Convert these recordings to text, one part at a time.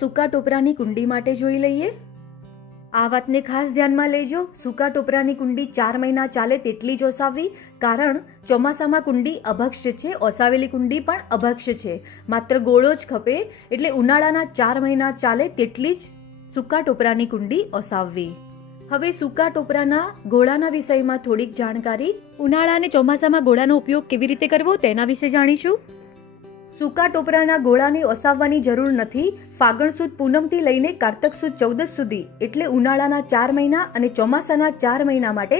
સૂકા ટોપરાની કુંડી માટે જોઈ લઈએ. આ વાતને ખાસ ધ્યાનમાં લેજો. સૂકા ટોપરાની કુંડી ચાર મહિના ચાલે તેટલી જ ઓસાવવી, કારણ ચોમાસામાં કુંડી અભક્ષ છે, ઓસાવેલી કુંડી પણ અભક્ષ છે. માત્ર ગોળો જ ખપે, એટલે ઉનાળાના ચાર મહિના ચાલે તેટલી જ સૂકા ટોપરાની કુંડી ઓસાવવી. હવે સૂકા ટોપરાના ગોળાના વિષયમાં થોડીક જાણકારી. ઉનાળા અને ચોમાસામાં ગોળાનો ઉપયોગ કેવી રીતે કરવો તેના વિશે જાણીશું. સૂકા ટોપરાના ગોળાને ઓસાવવાની જરૂર નથી. ફાગણ સુદ પૂનમથી લઈને કારતક સુદ ચૌદસ સુધી, એટલે ઉનાળાના ચાર મહિના અને ચોમાસાના ચાર મહિના માટે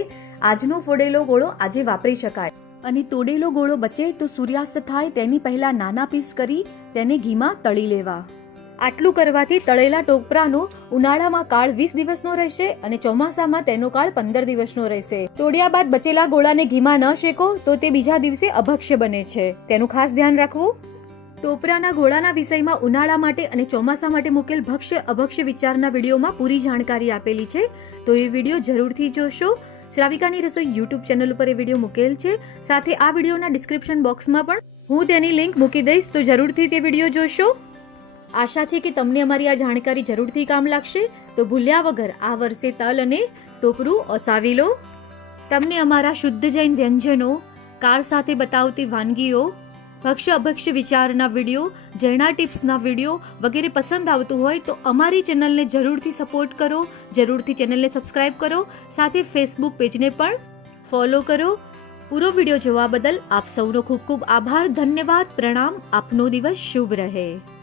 આજનો ફોડેલો ગોળો આજે વાપરી શકાય. અને તોડેલો ગોળો બચે તો સૂર્યાસ્ત થાય તેની પહેલા નાના પીસ કરી તેને ઘીમાં તળી લેવા. આટલું કરવાથી તળેલા ટોપરાનો ઉનાળામાં કાળ વીસ દિવસનો રહેશે અને ચોમાસામાં તેનો કાળ પંદર દિવસનો રહેશે. તોડ્યા બાદ બચેલા ગોળાને ઘીમાં ન શેકો તો તે બીજા દિવસે અભક્ષ્ય બને છે. તેનું ખાસ ધ્યાન રાખવું. ટોપરાના ગોળાના વિષયમાં ઉનાળા માટે અને ચોમાસા માટે મૂકેલ ભક્ષ્ય અભક્ષ્ય વિચારના વિડીયોમાં પૂરી જાણકારી આપેલી છે. તો એ વીડિયો જરૂરથી જોશો. શ્રાવિકાની રસોઈ યુટ્યુબ ચેનલ ઉપર એ વીડિયો મૂકેલ છે. સાથે આ વિડીયોના ડિસ્ક્રિપ્શન બોક્સમાં પણ હું તેની લિંક મૂકી દઈશ, તો જરૂરથી તે વીડિયો જોશો. આશા છે કે તમને અમારી આ જાણકારી જરૂરથી કામ લાગશે. તો ભૂલ્યા વગર આ વર્ષે તલ અને ટોપરું ઓસાવી લો. તમને અમારા શુદ્ધ જૈન વ્યંજનો કાર સાથે બતાવતી વાનગીઓ ભક્ષ્ય અભક્ષ્ય વિચારના વીડિયો, ઝરણા ટિપ્સના વીડિયો વગેરે પસંદ આવતું હોય તો અમારી ચેનલને જરૂરથી સપોર્ટ કરો, જરૂરથી ચેનલને સબસ્ક્રાઇબ કરો, સાથે ફેસબુક પેજને પણ ફોલો કરો. પૂરો વીડિયો જોવા બદલ આપ સૌનો ખૂબ ખૂબ આભાર, ધન્યવાદ, પ્રણામ, આપનો દિવસ શુભ રહે.